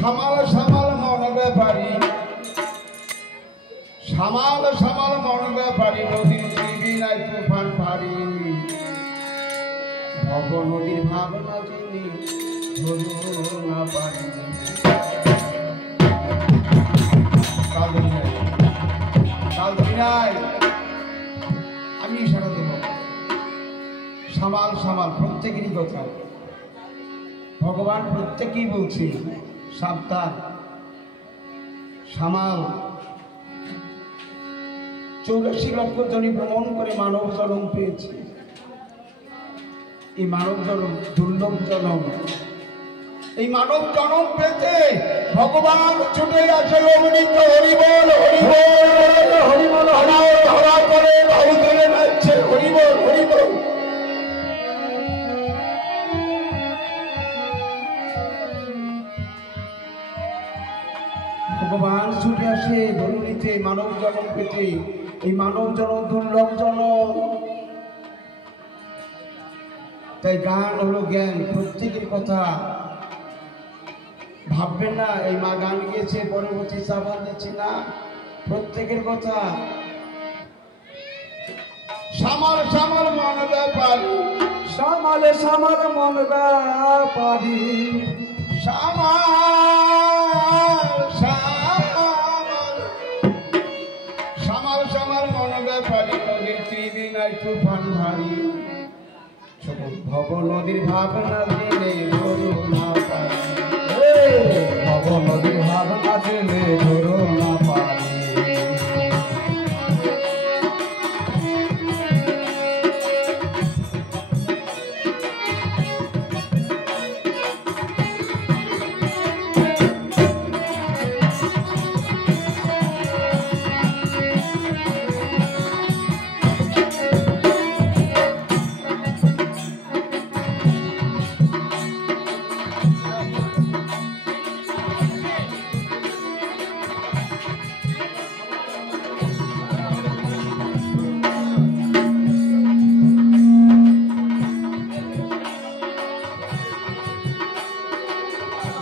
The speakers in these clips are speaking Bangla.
সামাল সামাল মন ব্যাপারী, সামাল সামাল মন ব্যাপারী, নদীর ত্রিবিনায় তুফান ভারী, ভব নদীর ভাবনা যিনি ধরো না পারি। আমি ইশারা দেব, সামাল সামাল প্রত্যেকেরই কথা, ভগবান প্রত্যেকেই বলছে সাবধান সামাল। 84 লক্ষ জনি ভ্রমণ করে মানব জন্ম পেয়েছে। এই মানব জন্ম দুর্লভ জন্ম, এই মানব জন্ম পেতে ভগবান ছুটে আসে অমৃত হরিবল হরিবল হরিবল, ধরা করে বাহু ধরে নাচছে হরিবল হরিবল। ভগবান ছুটে আসে ধরুনিতে মানব জন্ম পেতে। এই মানব জন্ম দুর্লভ জন্ম, তাই গান হলো জ্ঞান। প্রত্যেকের কথা ভাববেন না এই মা গান গেছে পরবর্তী সাবান দিচ্ছি না, প্রত্যেকের কথা। সামাল সামাল মন ব্যাপারী, সামাল সামাল মন ব্যাপারী, সামাল সামাল সামাল সামাল মন ব্যাপারী, নদীর ত্রিবিনায় তুফান ভারী, ভব নদীর ভাবনা দিলে ধরো না পারি, ভব নদীর ভাবনা দিলে ধরো না পারি।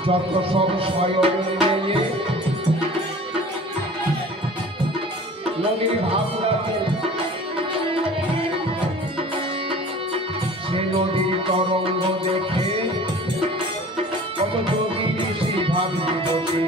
যত সব স্বয়ং নিয়ে নদীর ভাবনাতে, সে নদীর তরঙ্গ দেখে কত যোগী ঋষি ভাবি বসে।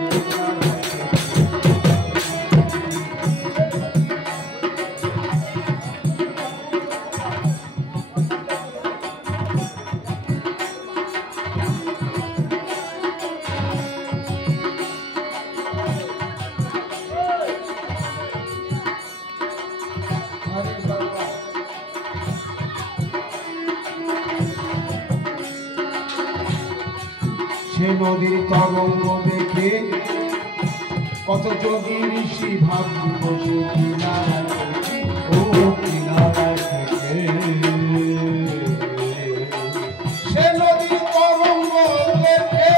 সে নদীর তরঙ্গ দেখে কত যোগী ঋষি ভাবি বসে কিনারা ও কিনারা থেকে। সে নদীর তরঙ্গ দেখে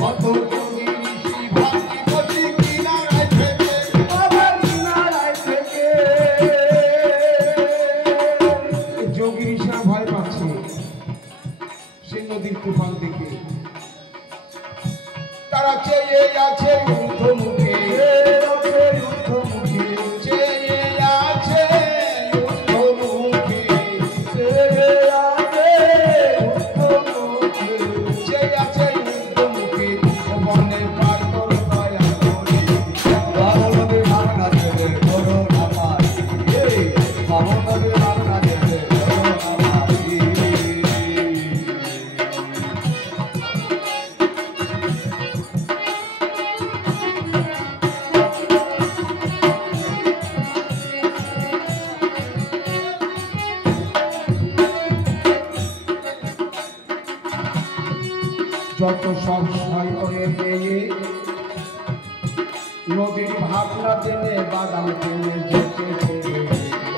কত যোগী ঋষি ভাবি বসে কিনারা থেকে, কিনারা থেকে। যোগী ঋষিরা ভয় পাচ্ছে সে নদীর তুফান দেখে, তারা চেয়ে আছে ঊর্ধ্বমুখে, ঊর্ধ্বমুখে চেয়ে আছে ঊর্ধ্বমুখে, চেয়ে আছে ঊর্ধ্বমুখে, চেয়ে আছে ঊর্ধ্বমুখে। বনে পার করো দয়া করে, ভব নদীর ভাবনা দিলে ধরো না পারি, ভব নদীর ভাবনা দিলে ধরো না পারি। যত সব সাইকেলের মেয়ে নদীর ভাবনা টেনে বাদাম টেনে যেতেছে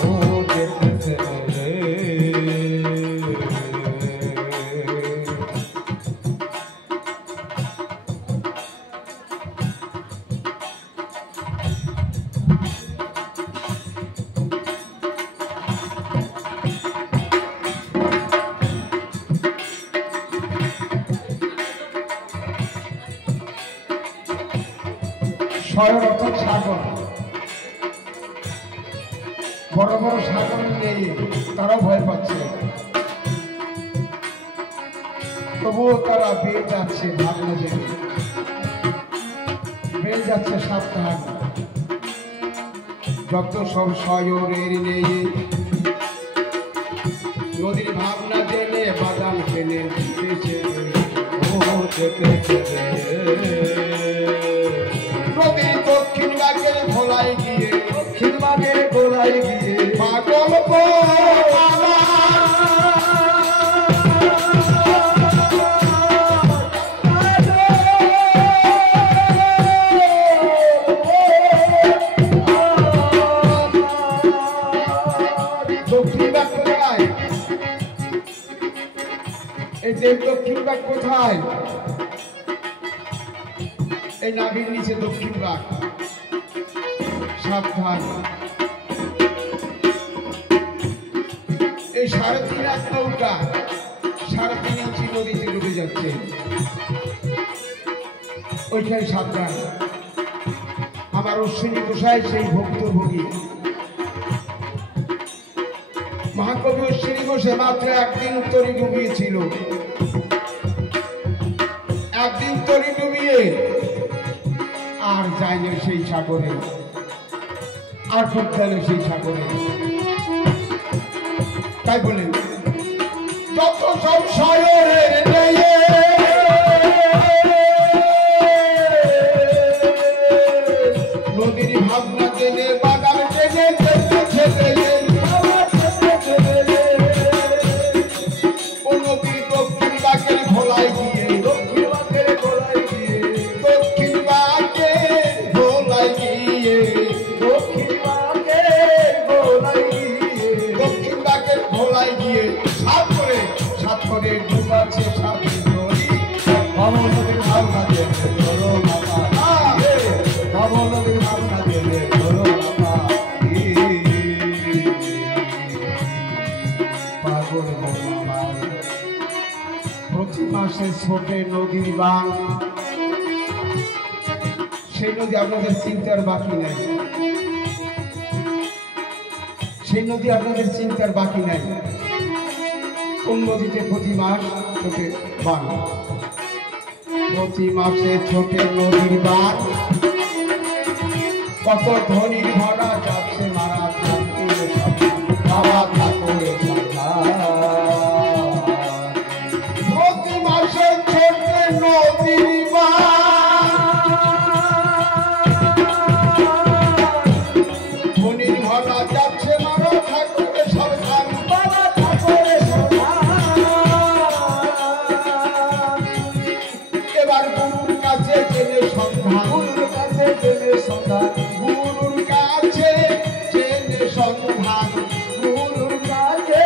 ও যেতেছে রে, শয়ন অর্থাৎ সাগর, বড় বড় সাগর নেই, তারাও ভয় পাচ্ছে, তবুও তারা বেয়ে যাচ্ছে, ভাবনা জেনে বেয়ে যাচ্ছে সাবধান। যত সব শয়নের নেই নদীর ভাবনা জেনে বাদাম ফেলে নদীর দক্ষিণ বাগের ভোলায় গিয়ে, দক্ষিণ বাগের গোলায় গিয়ে পাগল দক্ষিণ বাগ কোথায়? এই দেব দক্ষিণ বাগ কোথায়? এই নাভির নিচে দক্ষিণ বাগ। সাবধান, এই 3.5 হাত নৌকা 3.5 ইঞ্চি নদীতে ডুবে যাচ্ছে, ওইখানে সাবধান। আমার অশ্বিনী গোসাই সেই ভুক্তভোগী মহাকবি অশ্বিনী ঘোষে মাত্র একদিন তরি ডুবিয়েছিল, একদিন তরি ডুবিয়ে আর যায়নি সেই সাগরে, আর ফুটতে সেই সাগরে। তাই বলেন যত সব শয়নের নেই নদীর ভাবনা জেনে বাগান জেনে ও নদীর দক্ষিণ বাগের ভোলায় গিয়ে, দক্ষিণ বাগের গোলায় গিয়ে, দক্ষিণ বাগের ভোলায় গিয়ে, দক্ষিণ বাগের গোলায় গিয়ে, দক্ষিণ বাগের ভোলায় গিয়ে সাত করে ডুবাচ্ছে সাথে নদী। বাবু নদীর ভাবনা জেনে ধরো বাবা, বাবু নদীর ভাবনা জেনে ধরো বাবা। পাগল আমার প্রতি মাসে ছোটে নদীর বাঁধ, সেই নদী আপনাদের চিন্তার বাকি নাই, সেই নদী আপনাদের চিন্তার বাকি নাই। কোন নদীতে প্রতি মাস ছোটে বাঁধ, প্রতি মাসে ছোটে নদীর বাঁধ, কত ধনীর ভরা যাচ্ছে মারা বাবা ঠাকুরের প্রতি মাসে ছোটে নদীর ধনীর ভরা যাচ্ছে মারা ঠাকুরের সন্ধান, বাবা ঠাকুরের এবার গুরুর কাছে জেনে সন্ধান, গুরুর কাছে জেনে সন্ধান, গুরুর কাছে জেনে সন্ধান, গুরুর কাছে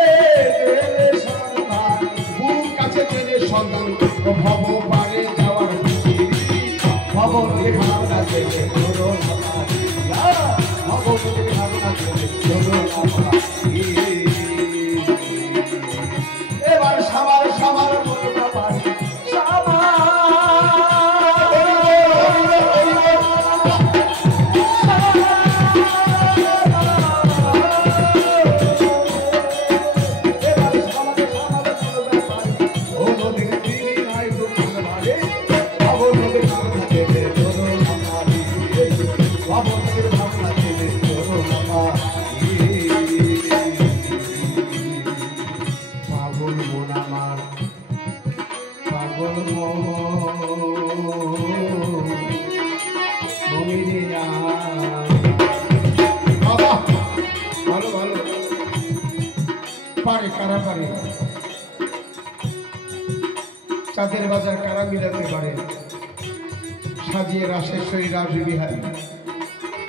জেনে সন্ধান, গুরুর কাছে জেনে সন্ধান। ভব পারে যাওয়ার ভবনের ভাবনা জেনে ধরো বাবা, ভবনের ভাবনা জেনে ধরো বাবা। এবার সাবার সাবার বলতে পারি পাগল মন আমার, পাগল বাবা ভালো ভালো পারে, কারা পারে, চাঁদের বাজার কারা মিলাতে পারে, সাজিয়ে রাসেশ্বরী রাসবিহারী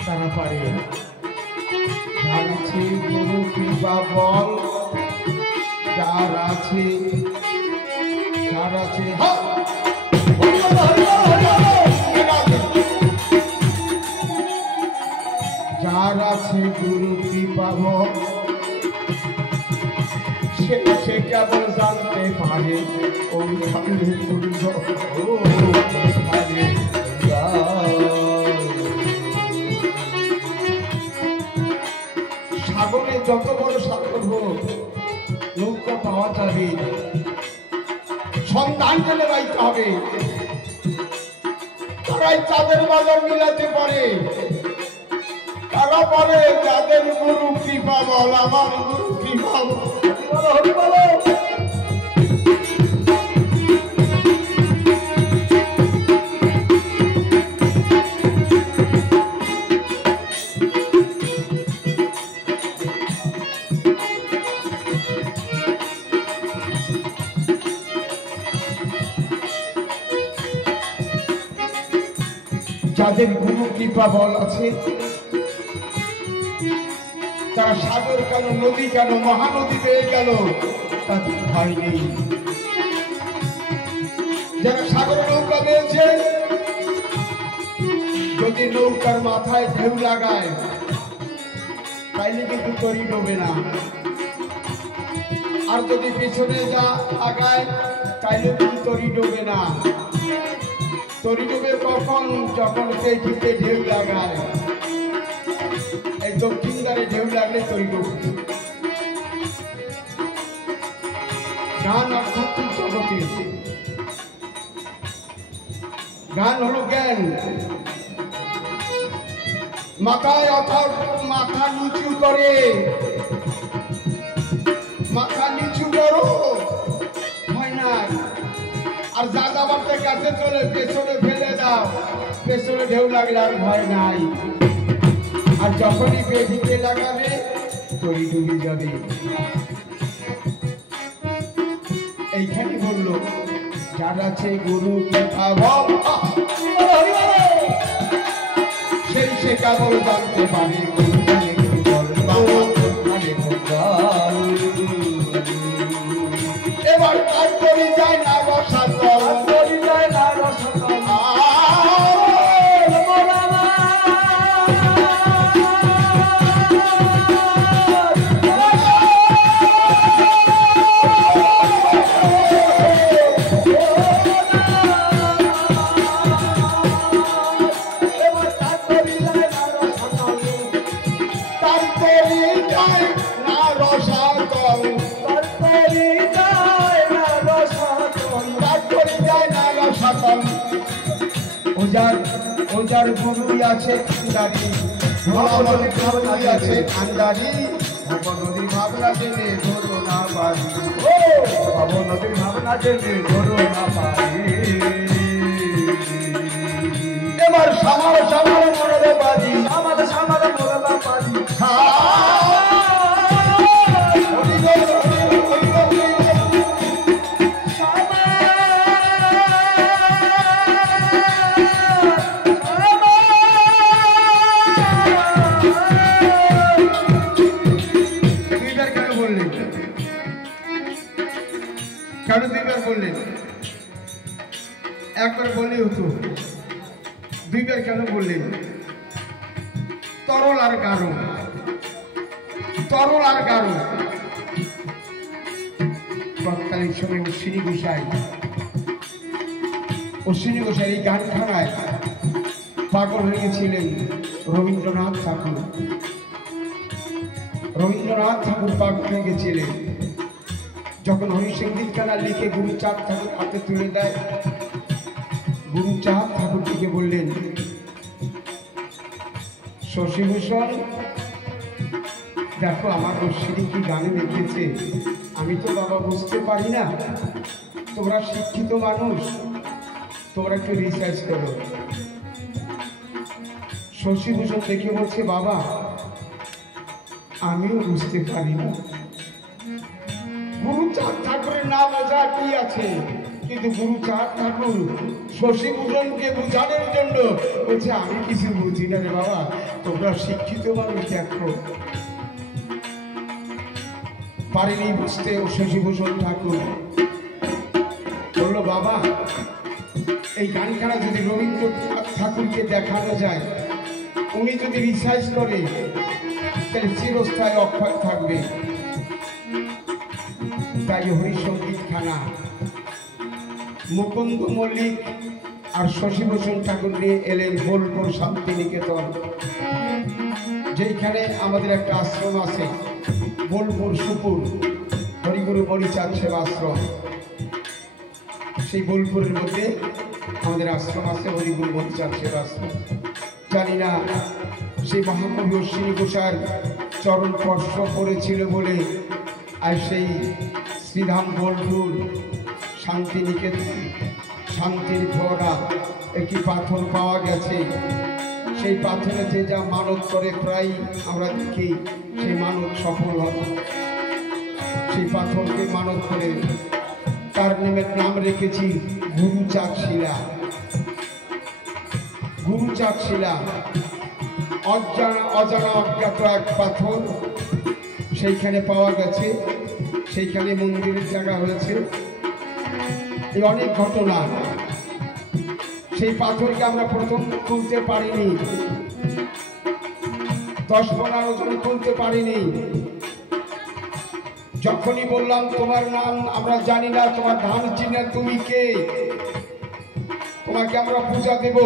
তারা পারে। যার আছে গুরু কৃপা বল, যার আছে যার আছে যার আছে গুরু কৃপা বল, সে কেবল জানতে পারে ওখানে যত বড় সাগর হোক নৌকা পাওয়া যাবে, সন্ধান জেনে রাখতে হবে। তারাই চাঁদের বাজার মিলাতে পারে, তারা বলে যাদের গুরু কৃপা বল, আমার গুরু কৃপা বল। যাদের গুরু কৃপা বল আছে তারা সাগর কেন, নদী কেন, মহানদী পেয়ে গেল, তাদের ভয় নেই। যারা সাগর নৌকা পেয়েছে, যদি নৌকার মাথায় ঢেউ লাগায় তাইলে কিন্তু তরি ডোবে না, আর যদি পিছনে যা লাগায় তাইলে কিন্তু তরি ডোবে না। তরি ডুবে কখন? যখন পেটিতে ঢেউ লাগায়, এই দক্ষিণ দ্বারে ঢেউ লাগলে তরি ডুবে। গান আধ্যাত্মিক জগতে, গান হলো জ্ঞান। মাথায় অর্থাৎ মাথা নিচু করে, মাথা নিচু করো, হয় না। আর যা যাবার কাছে চলে পেছনে ফেলে দাও, পেছনে ঢেউ লাগলে আর ভয় নাই। আর যখনই পেটিতে লাগাবে তরি ডুবে যাবে। এইখানে বললো যার আছে গুরু কৃপা বল, সেই সে কেবল জানতে পারে গুরু জানে কি বল, এবার কাজ করি যায় না রসাতল, করি যায় না রসাতল। ওজার গুরুই আছে আন্দারি, ভগবতী গুরুই আছে আন্দারি। ভগবতীর ভাবনা জেনে ধরো না পারি, ভগবতীর ভাবনা জেনে ধরো না পারি। এবার সামার সামার মরলে পারি, সামার সামার মরলা পারি। কেন দুইবার বললেন? একবার বললেই হতো, দুইবার কেন বললেন? তরল আর গাঢ়, তরল আর গাঢ়। তৎকালীন সময় অশ্বিনী গোসাই এই গানখানায় পাগল হয়ে গেছিলেন রবীন্দ্রনাথ ঠাকুর। রবীন্দ্রনাথ ঠাকুর পাগল হয়ে গেছিলেন। যখন হরিসঙ্গীত খানা লিখে গুরুচাঁদ ঠাকুর হাতে তুলে দেয়, গুরুচাঁদ ঠাকুরটিকে বললেন, শশীভূষণ দেখো আমার অশ্বিনী কি গানে লিখেছে, আমি তো বাবা বুঝতে পারি না, তোমরা শিক্ষিত মানুষ, তোমরা একটু রিসার্চ করো। শশীভূষণ দেখে বলছে, বাবা আমিও বুঝতে পারি না। গুরুচাঁদ ঠাকুরের নাম বোঝা কি আছে, কিন্তু গুরুচাঁদ ঠাকুর শশীভূষণকে বোঝানোর জন্য বলছে আমি কিছু বুঝি না রে বাবা, তোমরা শিক্ষিত মানুষ দেখো। পারেনি বুঝতে ও শশীভূষণ ঠাকুর বললো, বাবা এই গানখানা যদি রবীন্দ্রনাথ ঠাকুরকে দেখানো যায়, উনি যদি রিসার্চ করে তাহলে চিরস্থায়ী অক্ষয় থাকবে। তাই হরিসঙ্গীত খানা মুকুন্দ মল্লিক আর শশীভূষণ ঠাকুর নিয়ে এলেন বোলপুর শান্তিনিকেতন, যেখানে আমাদের একটা আশ্রম আছে বোলপুর সুপুর হরিগুরু বরিচাঁদ সেবাশ্রম। সেই বোলপুরের মধ্যে আমাদের আশ্রম আছে, হরিগুরু বরিচাঁদ সেবাশ্রম। জানি না সেই মহাকবি অশ্বিনী ঘোষাল চরণ স্পর্শ করেছিল বলে আর সেই শ্রীধাম বোলপুর শান্তিনিকেতন শান্তির ঘোড়া একটি পাথর পাওয়া গেছে। সেই পাথরে যে যা মানত করে প্রায় আমরা দেখি সেই মানত সফল হয়। সেই পাথরকে মানত করে তার নাম রেখেছি গুরুচাঁদ শিলা। গুরুচাঁদ শিলা অজানা অজ্ঞাত এক পাথর সেইখানে পাওয়া গেছে, সেইখানে মন্দিরের জায়গা হয়েছে। এই অনেক ঘটনা। সেই পাথরকে আমরা প্রথম তুলতে পারিনি, 10-15 জন তুলতে পারিনি। যখনই বললাম তোমার নাম আমরা জানি না, তোমার ধান চিনে তুমি কে, তোমাকে আমরা পূজা দেব,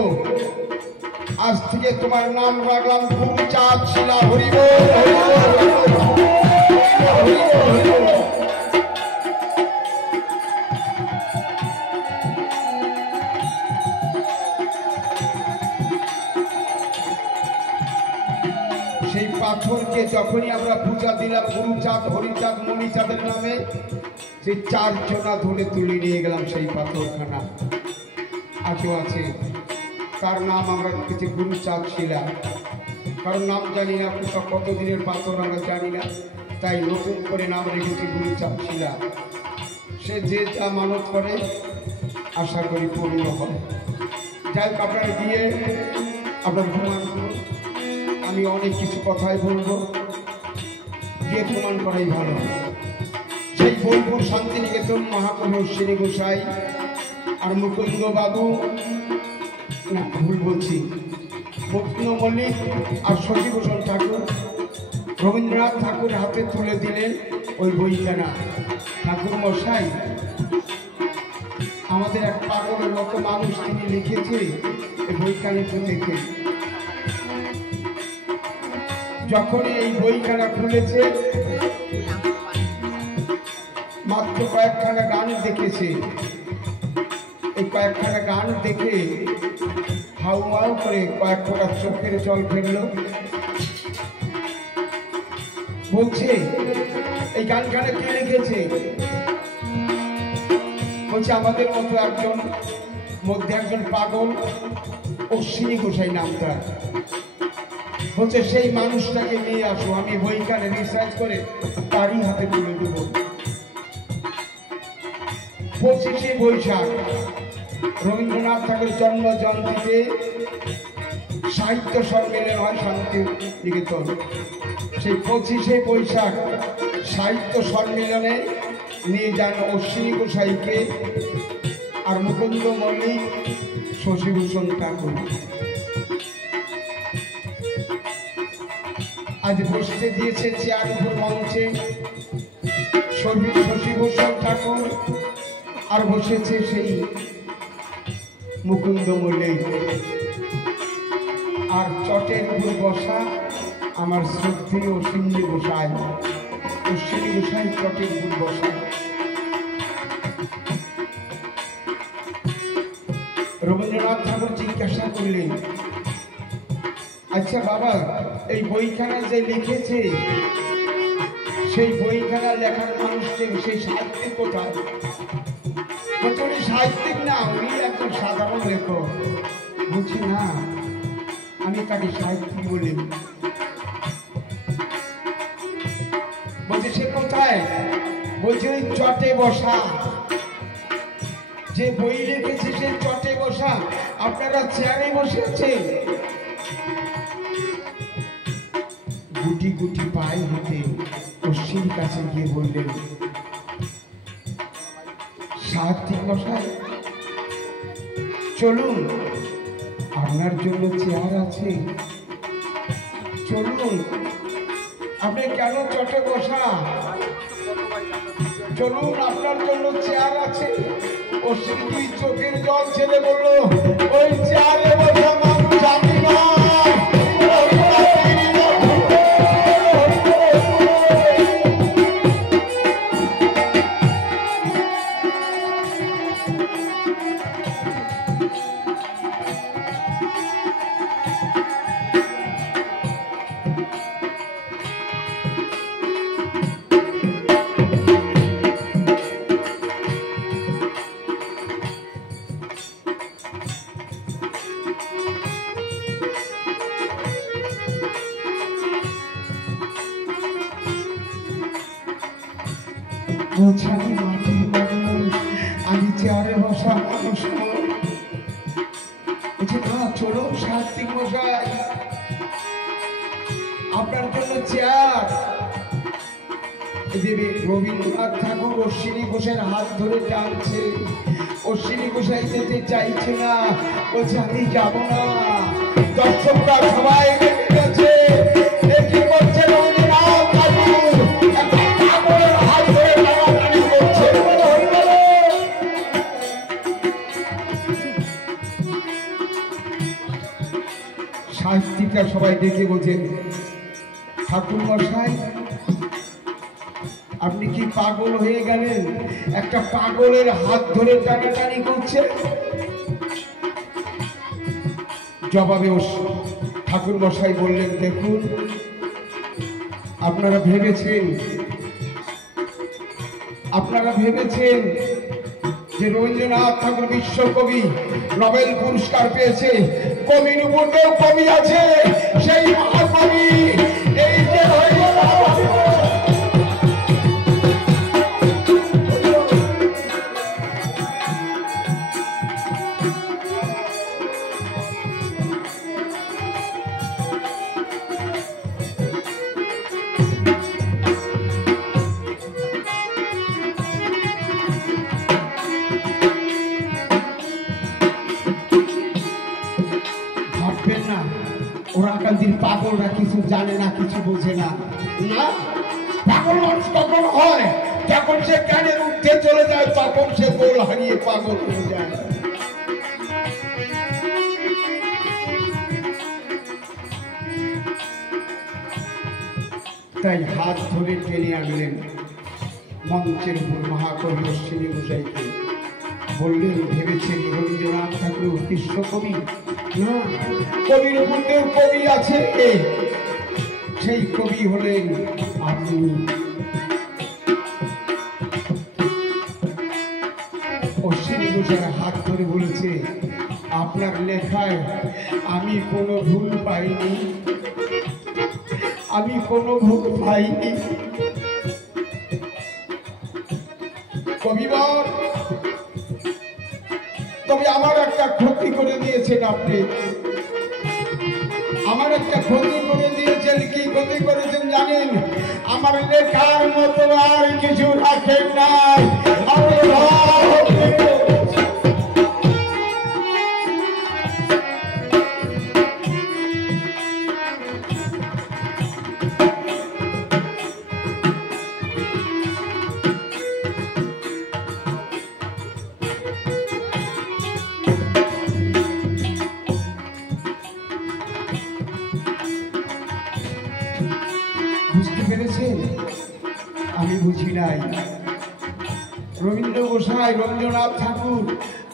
আজ থেকে তোমার নাম রাখলাম গুরুচাঁদ শিলা। হরি বল, হরি বল, হরি বল। সেই পাথরকে যখনই আমরা পূজা দিলাম গুরুচাঁদ, হরিচাঁদ, মণিচাঁদের নামে, সেই 4 জনা ধরে তুলে নিয়ে গেলাম সেই পাথরখানা। আজও আছে, তার নাম আমরা রেখেছি গুরুচাঁদ শিলা। কারণ নাম জানি না, কত দিনের পাথর আমরা জানি না, তাই নতুন করে নাম রেখেছি গুরুচাঁদ শিলা। সে যে যা মানত করে আশা করি পূর্ণ হয়। যাই হোক, আপনারা গিয়ে আপনার প্রমাণ করুন। আমি অনেক কিছু কথাই বলবো, গিয়ে প্রমাণ করাই ভালো। সেই বোলপুর শান্তিনিকেতন মহাকবি অশ্বিনী গোসাই আর মুকুন্দ বাবু, না ভুল বলছি, মুকুন্দ মল্লিক আর শশীভূষণ ঠাকুর রবীন্দ্রনাথ ঠাকুর হাতে তুলে দিলেন ওই বইখানা। ঠাকুর মশাই আমাদের এক পাগলের মতো মানুষ, তিনি লিখেছে এই বইখানাটি থেকে। যখনই এই বইখানা খুলেছে মাত্র কয়েকখানা গান দেখেছে। এই কয়েকখানা গান দেখে হাউ মাউ করে কয়েক ফোঁটা চোখের জল ফেললো। বলছে এই গানখানা কে লিখেছে? বলছে আমাদের মতো একজন মধ্যে একজন পাগল, অশ্বিনী গোসাই নামটা। বলছে সেই মানুষটাকে নিয়ে আসো, আমি বইখানে রিসার্চ করে তারই হাতে তুলে দেব। 25শে বৈশাখ রবীন্দ্রনাথ ঠাকুরের জন্ম জয়ন্তীতে সাহিত্য সম্মেলন হয় শান্তিনিকেতন। সেই 25শে বৈশাখ সাহিত্য সম্মেলনে নিয়ে যান অশ্বিনী গোসাইকে আর মুকুন্দ মল্লিক, শশীভূষণ ঠাকুর। আজ বসতে দিয়েছে চেয়ার উপর মঞ্চে শশীভূষণ ঠাকুর, আর বসেছে সেই মুকুন্দ মল্লিক। আর চটের উপর বসা আমার শ্রদ্ধেয় অশ্বিনী গোসাই। অশ্বিনী গোসাই চটের উপর বসা। রবীন্দ্রনাথ ঠাকুর জিজ্ঞাসা করলেন, আচ্ছা বাবা, এই বইখানা যে লিখেছে সেই বইখানা লেখার মানুষকে সেই সাহিত্যিক কোথায়? উনি সাহিত্যিক না, উনি একজন সাধারণ লেখক। বলছি না, আমি তাকে সাহিত্যিক বলি। বলছে সে কোথায়? বলছে ওই চটে বসা, যে বই লিখেছে সে চটে বসা, আপনারা চেয়ারে বসে আছেন। গুটি গুটি পায়ে হেঁটে অশ্বিনীর কাছে গিয়ে বললেন, সাহিত্যিক মশাই চলুন, আপনার জন্য চেয়ার আছে, চলুন। আপনি কেন চটে বসা? চলুন, আপনার জন্য চেয়ার আছে। অশ্বিনী দুই চোখের জল ছেড়ে বলল, ওই চেয়ারে বসা মানুষ আমি নয়। বোঝানি মাটির মানুষ, আমি চেয়ারে বসা মানুষ নই। বলছে না, চলো সাত্বিক মশাই, আপনার জন্য চেয়ার। দেবে রবীন্দ্রনাথ ঠাকুর অশ্বিনী ঘোষের হাত ধরে টানছে, অশ্বিনী ঘোষাই যেতে চাইছে না, বলছে আমি যাব না। দর্শকরা সবাই রেখে গেছে, কি করছে রবীন্দ্রনাথ ঠাকুর, একটা ঠাকুরের হাত ধরে টানাটানি করছে। সাহিত্যিকরা সবাই দেখে বলছেন, ঠাকুর মশাই আপনি কি পাগল হয়ে গেলেন? একটা পাগলের হাত ধরে টানাটানি করছে। জবাবে ঠাকুর মশাই বললেন, দেখুন আপনারা ভেবেছেন যে রবীন্দ্রনাথ ঠাকুর বিশ্বকবি, নোবেল পুরস্কার পেয়েছে, কবির উপর কেউ কবি আছে, সেই মহাকবি এই যে ওরাকান্তির পাগলরা কিছু জানে না, কিছু বোঝে না। না, পাগল মানুষ কখন হয়? যখন সে জ্ঞানের ঊর্ধ্বে চলে যায়, তখন সে গোল হারিয়ে পাগল হয়ে যায়। তাই হাত ধরে টেনে আনলেন মঞ্চের উপর মহাকবি অশ্বিনী ঘোষাইকে। বললেন, ভেবেছেন রবীন্দ্রনাথ ঠাকুর বিশ্বকবি? না, কবির মধ্যেও কবি আছে, সেই কবি হলেন আপনি। অশ্বিনী ঘোষের হাত ধরে বলেছে, আপনার লেখায় আমি কোনো ভুল পাইনি, আমি কোনো ভুল পাইনি। কবিবর, তবে আমার একটা ক্ষতি করে দিয়েছেন আপনি, আমার একটা ক্ষতি করে দিয়েছেন। কি ক্ষতি করেছেন জানেন? আমার লেখার মতো আর কিছু রাখেন নাই। বুঝতে পেরেছেন? আমি বুঝি নাই। রবীন্দ্রনাথ ঠাকুর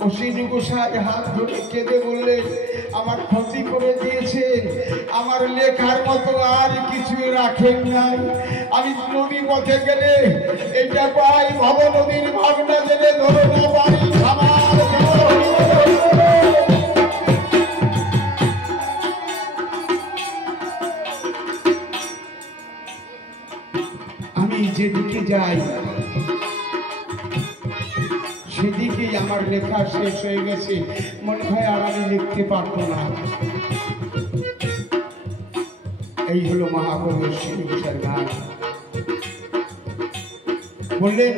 অশ্বিনী ঘোষাই হাত ধরে কেঁদে বললেন, আমার ক্ষতি করে দিয়েছেন, আমার লেখার মতো আর কিছু রাখেন নাই। আমি নদী পথে গেলে এটা পাই, ভব নদীর ভাবনা জেলে ধরে না পাই। আমি যেদিকে যাই সেদিকেই আমার লেখা শেষ হয়ে গেছে, মনে হয় আর আমি লিখতে পারবো না। এই হলো মহাকবি অশ্বিনী ঘোষের গান। বললেন,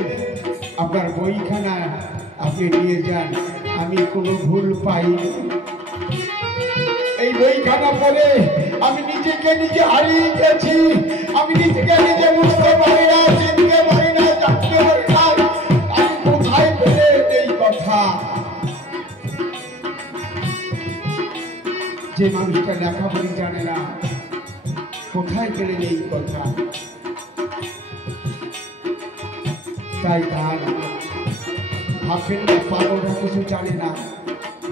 আপনার বইখানা আপনি নিয়ে যান, আমি কোনো ভুল পাইনি। এই বইখানা পড়ে আমি নিজেকে নিজে হারিয়ে গেছি, আমি নিজেকে নিজে বুঝতে পারি না, চিনতে পারি না, জানতে পারি না আমি কোথায় পেলে এই কথা। যে মানুষটা লেখাপড়ি জানে না, কোথায় পেলেন এই কথা? তাই গান ভাববেন না পাগলরা কিছু জানে না,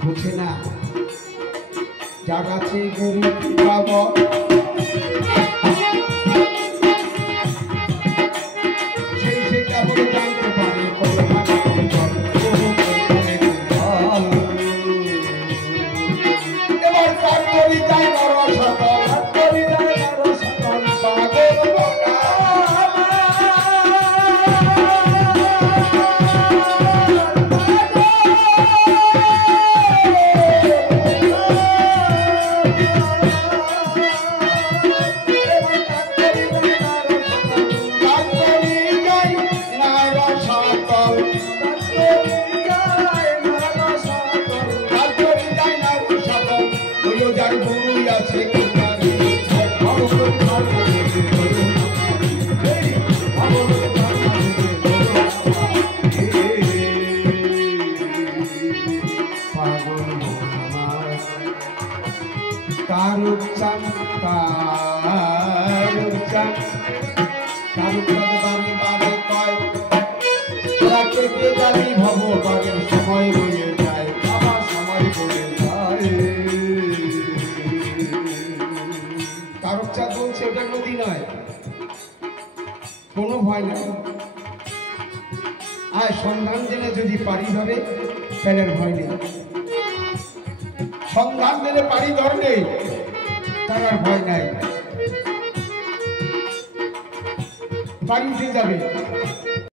বোঝে না। জাগাছে গুরু বাব সেইটা বলে জানতে পারে এবার তার কবিতায় বড় সকল কবিতায় বড় সকল পাগল ভগবানের সময় রয়ে যায় আমার সময় রয়ে যায় কারোর চাঁদ বলছে ওটা নদী নয় কোনো ভয় নাই আর সন্ধান জেনে যদি পারি ধরে তাহলে ভয় নেই সন্ধান জেনে পারি ধরলে তার আর ভয় নাই পারি উঠে যাবে